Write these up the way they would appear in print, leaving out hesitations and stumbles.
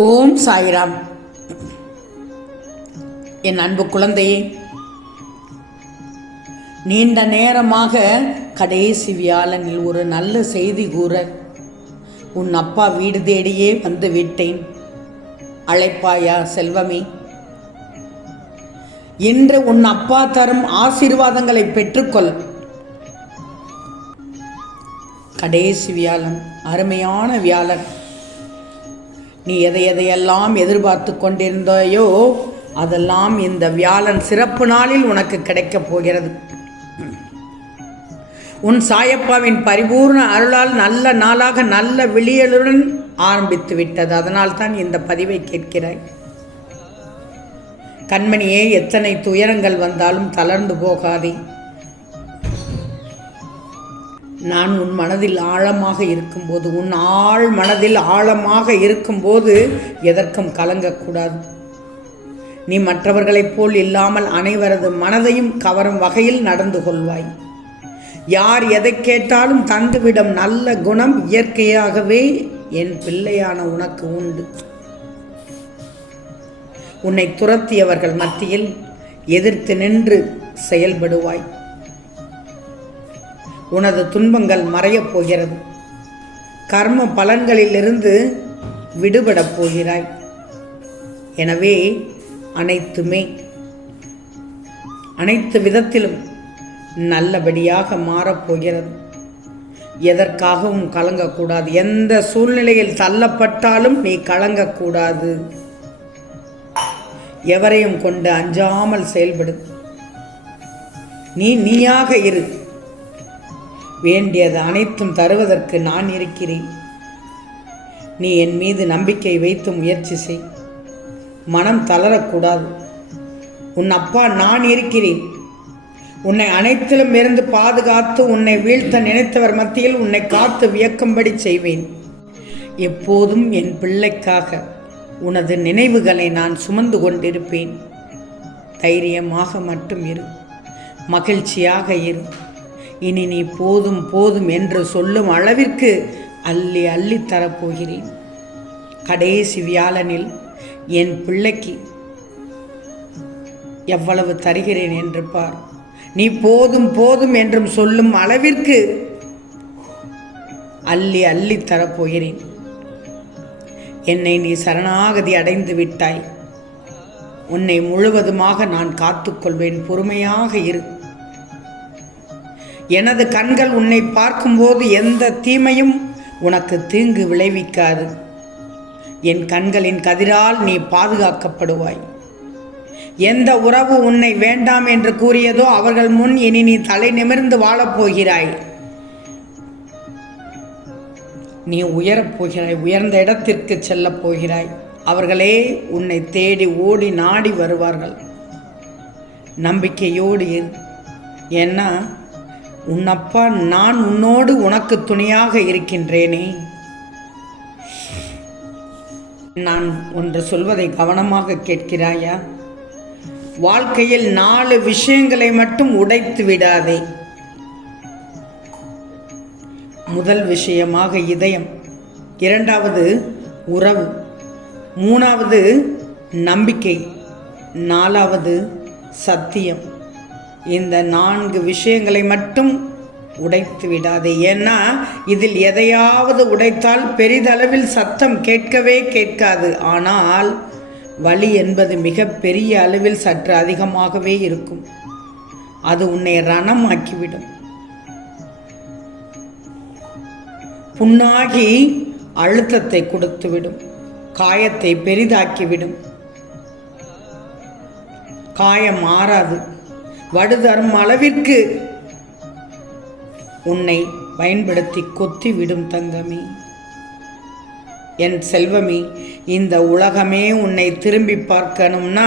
ஓம் சாய்ராம். என் அன்பு குழந்தையே, நீண்ட நேரமாக கடைசி வியாழனில் ஒரு நல்ல செய்தி கூற உன் அப்பா வீடு தேடியே வந்து விட்டேன். அழைப்பாயா செல்வமே? இன்று உன் அப்பா தரும் ஆசீர்வாதங்களை பெற்றுக்கொள். கடைசி வியாழன் அருமையான வியாழன். நீ எதையெல்லாம் எதிர்பார்த்து கொண்டிருந்தாயோ அதெல்லாம் இந்த வியாழன் சிறப்பு நாளில் உனக்கு கிடைக்கப் போகிறது. உன் சாயப்பாவின் பரிபூர்ண அருளால் நல்ல நாளாக நல்ல விழியலுடன் ஆரம்பித்து விட்டது. அதனால் தான் இந்த பதிவை கேட்கிறாய். கண்மணியே, எத்தனை துயரங்கள் வந்தாலும் தளர்ந்து போகாதே. நான் உன் மனதில் ஆழமாக இருக்கும்போது, உன் ஆழ் மனதில் ஆழமாக இருக்கும்போது எதற்கும் கலங்கக்கூடாது. நீ மற்றவர்களைப் போல் இல்லாமல் அனைவரது மனதையும் கவரும் வகையில் நடந்து கொள்வாய். யார் எதை கேட்டாலும் தந்துவிடும் நல்ல குணம் இயற்கையாகவே என் பிள்ளையான உனக்கு உண்டு. உன்னை துரத்தியவர்கள் மத்தியில் எதிர்த்து நின்று செயல்படுவாய். உனது துன்பங்கள் மறையப் போகிறது. கர்ம பலன்களிலிருந்து விடுபடப் போகிறாய். எனவே அனைத்து விதத்திலும் நல்லபடியாக மாறப்போகிறது. எதற்காகவும் கலங்கக்கூடாது. எந்த சூழ்நிலையில் தள்ளப்பட்டாலும் நீ கலங்கக்கூடாது. எவரையும் கொண்டு அஞ்சாமல் செயல்படு. நீயாக இரு. வேண்டியது அனைத்தும் தருவதற்கு நான் இருக்கிறேன். நீ என் மீது நம்பிக்கை வைத்து முயற்சி செய். மனம் தளரக்கூடாது. உன் அப்பா நான் இருக்கிறேன். உன்னை அனைத்திலும் இருந்து பாதுகாத்து உன்னை வீழ்த்த நினைத்தவர் மத்தியில் உன்னை காத்து வியக்கும்படி செய்வேன். எப்போதும் என் பிள்ளைக்காக உனது நினைவுகளை நான் சுமந்து கொண்டிருப்பேன். தைரியமாக மட்டும் இரு. மகிழ்ச்சியாக இரு. இனி நீ போதும் போதும் என்று சொல்லும் அளவிற்கு அள்ளி அள்ளி தரப்போகிறேன். கடைசி வியாழனில் என் பிள்ளைக்கு எவ்வளவு தருகிறேன் என்று பார். நீ போதும் போதும் என்றும் சொல்லும் அளவிற்கு அள்ளி அள்ளி தரப்போகிறேன். என்னை நீ சரணாகதி அடைந்து விட்டாய். உன்னை முழுவதுமாக நான் காத்துக்கொள்வேன். பொறுமையாக இரு. எனது கண்கள் உன்னை பார்க்கும்போது எந்த தீமையும் உனக்கு தீங்கு விளைவிக்காது. என் கண்களின் கதிரால் நீ பாதுகாக்கப்படுவாய். எந்த உறவு உன்னை வேண்டாம் என்று கூறியதோ அவர்கள் முன் இனி நீ தலை நிமிர்ந்து வாழப்போகிறாய். நீ உயரப் போகிறாய். உயர்ந்த இடத்திற்கு செல்லப் போகிறாய். அவர்களே உன்னை தேடி ஓடி நாடி வருவார்கள். நம்பிக்கையோடு இரு. ஏன்னா உன் அப்பா நான் உன்னோடு உனக்கு துணையாக இருக்கின்றேனே. நான் ஒன்று சொல்வதை கவனமாக கேட்கிறாயா? வாழ்க்கையில் 4 விஷயங்களை மட்டும் உடைத்து விடாதே. முதல் விஷயமாக இதயம், 2வது உறவு, 3வது நம்பிக்கை, 4வது சத்தியம். இந்த 4 விஷயங்களை மட்டும் உடைத்து விடாதே. ஏன்னா இதில் எதையாவது உடைத்தால் பெரிதளவில் சத்தம் கேட்கவே கேட்காது. ஆனால் வலி என்பது மிக பெரிய அளவில் சற்று அதிகமாகவே இருக்கும். அது உன்னை ரணமாக்கிவிடும். புண்ணாகி அழுத்தத்தை கொடுத்துவிடும். காயத்தை பெரிதாக்கிவிடும். காயம் மாறாது. வடுதரும் அளவிற்கு உன்னை பயன்படுத்தி கொத்திவிடும் தங்கமே. என் செல்வமே, இந்த உலகமே உன்னை திரும்பி பார்க்கணும்னா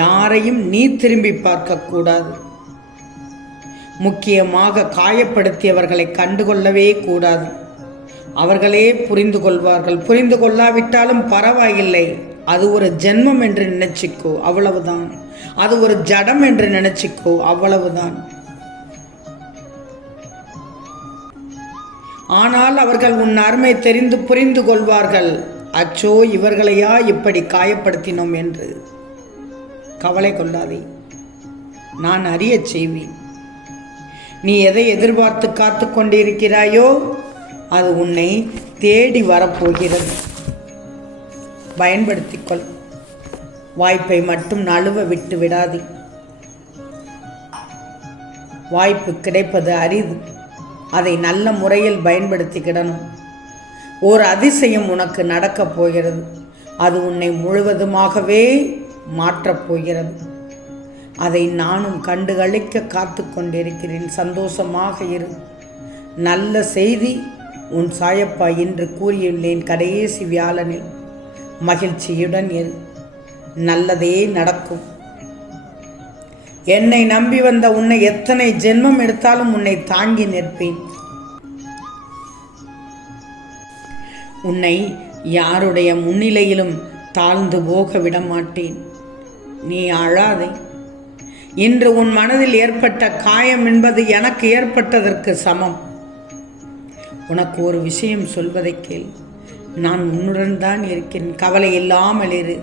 யாரையும் நீ திரும்பி பார்க்கக்கூடாது. முக்கியமாக காயப்படுத்தியவர்களை கண்டுகொள்ளவே கூடாது. அவர்களே புரிந்து கொள்வார்கள். புரிந்து கொள்ளாவிட்டாலும் பரவாயில்லை. அது ஒரு ஜென்மம் என்று நினைச்சிக்கோ, அவ்வளவுதான். அது ஒரு ஜடம் என்று நினைச்சிக்கோ, அவ்வளவுதான். ஆனால் அவர்கள் உன் அருமை தெரிந்து புரிந்து கொள்வார்கள். அச்சோ இவர்களையா இப்படி காயப்படுத்தினோம் என்று கவலை கொள்ளாதே, நான் அறிய செய்வேன். நீ எதை எதிர்பார்த்து காத்து கொண்டிருக்கிறாயோ அது உன்னை தேடி வரப்போகிறது. பயன்படுத்திக்கொள். வாய்ப்பை மட்டும் நழுவ விட்டு விடாதே. வாய்ப்பு கிடைப்பது அரிது, அதை நல்ல முறையில் பயன்படுத்திக்கிடணும். ஓர் அதிசயம் உனக்கு நடக்கப் போகிறது. அது உன்னை முழுவதுமாகவே மாற்றப் போகிறது. அதை நானும் கண்டுகளிக்க காத்து கொண்டிருக்கிறேன். சந்தோஷமாக இரு. நல்ல செய்தி உன் சாயப்பா இன்று கூறியுள்ளேன். கடைசி வியாழனில் மகிழ்ச்சியுடன் இரு. நல்லதே நடக்கும். என்னை நம்பி வந்த உன்னை எத்தனை ஜென்மம் எடுத்தாலும் உன்னை தாங்கி நிற்பேன். உன்னை யாருடைய முன்னிலையிலும் தாழ்ந்து போக விட மாட்டேன். நீ அழாதே. இன்று உன் மனதில் ஏற்பட்ட காயம் என்பது எனக்கு ஏற்பட்டதற்கு சமம். உனக்கு ஒரு விஷயம் சொல்வதை கேள். நான் உன்னுடன் தான் இருக்கிறேன். கவலை இல்லாமல் இரு.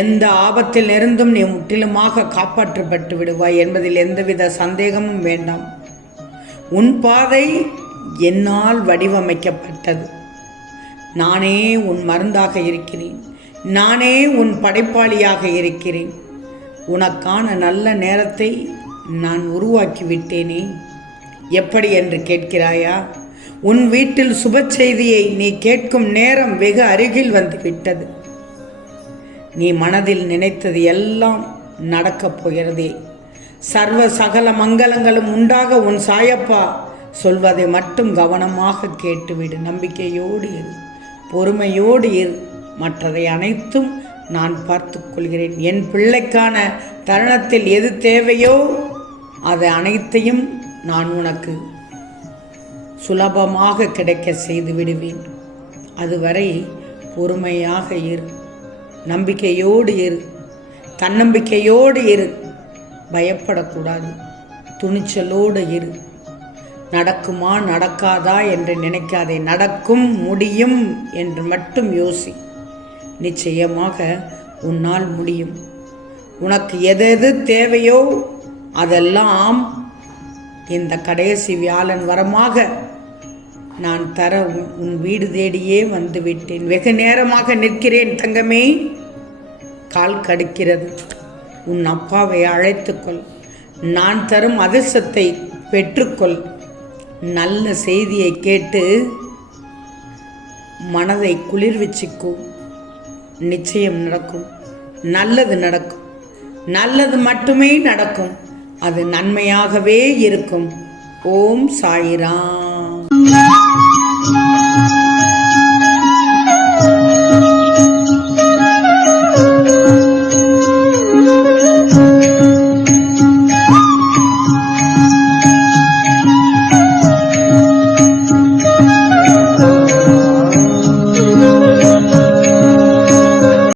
எந்த ஆபத்தில் இருந்தும் நீ முற்றிலுமாக காப்பாற்றப்பட்டு விடுவாய் என்பதில் எந்தவித சந்தேகமும் வேண்டாம். உன் பாதை என்னால் வடிவமைக்கப்பட்டது. நானே உன் மருந்தாக இருக்கிறேன். நானே உன் படைப்பாளியாக இருக்கிறேன். உனக்கான நல்ல நேரத்தை நான் உருவாக்கிவிட்டேனே. எப்படி என்று கேட்கிறாயா? உன் வீட்டில் சுப செய்தியை நீ கேட்கும் நேரம் வெகு அருகில் வந்துவிட்டது. நீ மனதில் நினைத்தது எல்லாம் நடக்கப் போகிறதே. சர்வ சகல மங்களங்களும் உண்டாக உன் சாயப்பா சொல்வதை மட்டும் கவனமாக கேட்டுவிடு. நம்பிக்கையோடு இரு, பொறுமையோடு இரு. மற்றதை அனைத்தும் நான் பார்த்து கொள்கிறேன். என் பிள்ளைக்கான தருணத்தில் எது தேவையோ அதை அனைத்தையும் நான் உனக்கு சுலபமாக கிடைக்க செய்து விடுவேன். அதுவரை பொறுமையாக இரு, நம்பிக்கையோடு இரு, தன்னம்பிக்கையோடு இரு. பயப்படக்கூடாது, துணிச்சலோடு இரு. நடக்குமா நடக்காதா என்று நினைக்காதே. நடக்கும், முடியும் என்று மட்டும் யோசி. நிச்சயமாக உன்னால் முடியும். உனக்கு எது தேவையோ அதெல்லாம் இந்த கடைசி வியாழன் வரமாக நான் தர உன் வீடு தேடியே வந்துவிட்டேன். வெகு நேரமாக நிற்கிறேன் தங்கமே. கால் கடுக்கிறது. உன் அப்பாவை அழைத்துக்கொள். நான் தரும் அதிர்ஷ்டத்தை பெற்றுக்கொள். நல்ல செய்தியை கேட்டு மனதை குளிர்விச்சுக்கோ. நிச்சயம் நடக்கும். நல்லது நடக்கும். நல்லது மட்டுமே நடக்கும். அது நன்மையாகவே இருக்கும். ஓம் சாய்ராம்.